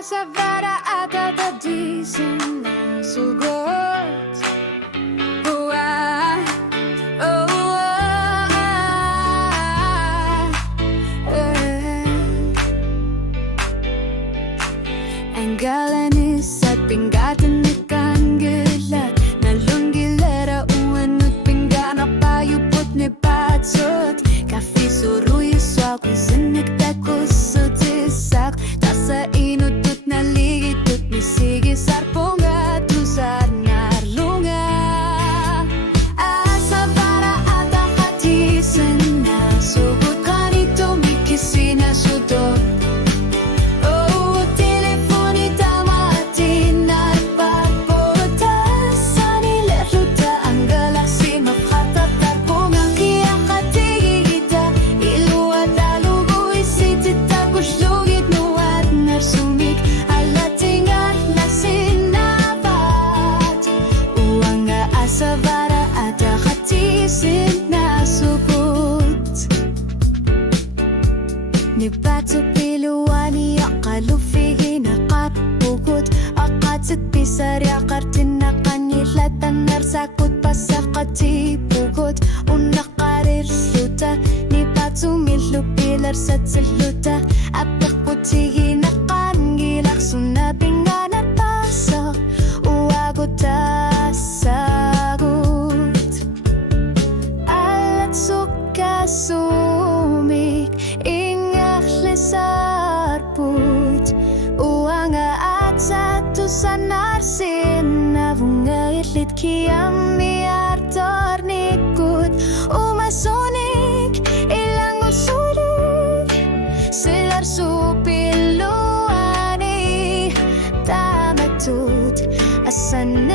asa para atatagisin ng sugot. Oh, ah, oh, ah, Ang galanis at pinggatan ikan gilat Nalun gilera uanut pinggana payupot ni patsot Kafe suruy swak isinik takusot isak Tasa inutut na ligitut misigi sarponga tusar narlunga Asa para atakatisin na sugot kanito mikisi na sudot Ni batu piluani akalufihin akat pugut akat sit pisar yakartin nakanyilatan narsakut pasakati pugut unakarir sluta ni batu milu pilar sat siluta apak putihin akan gilak sunabingan at pasak uagot asagut alat suka sumik sarput uang at satu sanarsin na bunga itlit kiyami artornikut umasunik ilang usulit silar supiluani tamatut asan